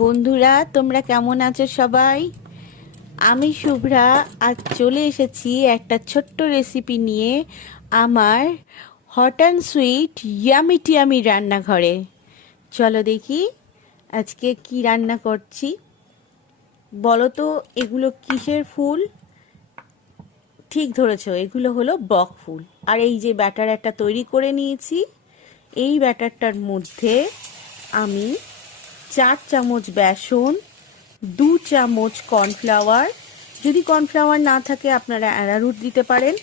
বন্ধুরা, তোমরা কেমন আছো সবাই? আমি শুভ্রা আজ চলে এসেছি একটা ছোট্ট রেসিপি নিয়ে আমার হট অ্যান্ড সুইট ইয়ামি টিয়ামি রান্নাঘরে। চলো দেখি আজকে কি রান্না করছি। বলো তো এগুলো কিসের ফুল? ঠিক ধরেছো, এগুলো হলো বক ফুল। আর এই যে ব্যাটার একটা তৈরি করে নিয়েছি, এই ব্যাটারটার মধ্যে আমি 4 চামচ বেসন, 2 চামচ কর্নফ্লাওয়ার, যদি কর্নফ্লাওয়ার না থাকে আপনারা অ্যারারুট দিতে পারেন,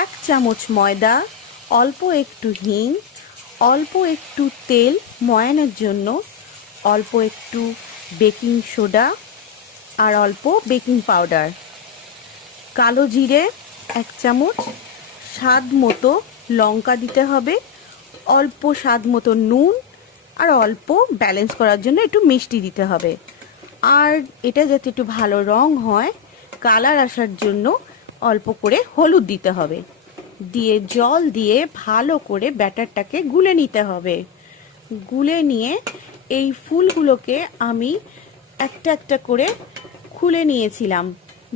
1 চামচ ময়দা, অল্প একটু হিং, অল্প একটু তেল ময়ানের জন্য, অল্প একটু বেকিং সোডা আর অল্প বেকিং পাউডার, কালো জিরে 1 চামচ, স্বাদ মতো লঙ্কা দিতে হবে, অল্প স্বাদ মতো নুন, আর অল্প ব্যালেন্স করার জন্য একটু মিষ্টি দিতে হবে। আর এটা যাতে একটু ভালো রং হয়, কালার আসার জন্য অল্প করে হলুদ দিতে হবে। দিয়ে জল দিয়ে ভালো করে ব্যাটারটাকে গুলে নিতে হবে। গুলে নিয়ে এই ফুলগুলোকে আমি একটা একটা করে খুলে নিয়েছিলাম।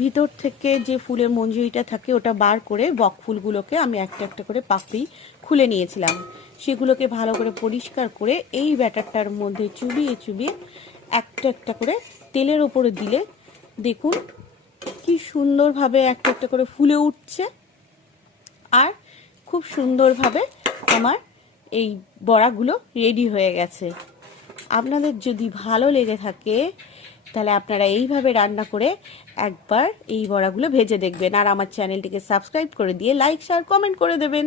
ভিতর থেকে যে ফুলের মঞ্জুরিটা থাকে ওটা বার করে বক ফুলগুলোকে আমি একটা একটা করে পাপড়ি খুলে নিয়েছিলাম। সেগুলোকে ভালো করে পরিষ্কার করে এই ব্যাটারটার মধ্যে চুবিয়ে চুবিয়ে একটা একটা করে তেলের ওপরে দিলে দেখুন কি সুন্দরভাবে একটা একটা করে ফুলে উঠছে। আর খুব সুন্দরভাবে আমার এই বড়াগুলো রেডি হয়ে গেছে। আপনাদের যদি ভালো লেগে থাকে তাহলে আপনারা এইভাবে রান্না করে একবার এই বড়াগুলো ভেজে দেখবেন। আর আমার চ্যানেলটিকে সাবস্ক্রাইব করে দিয়ে লাইক শেয়ার কমেন্ট করে দেবেন।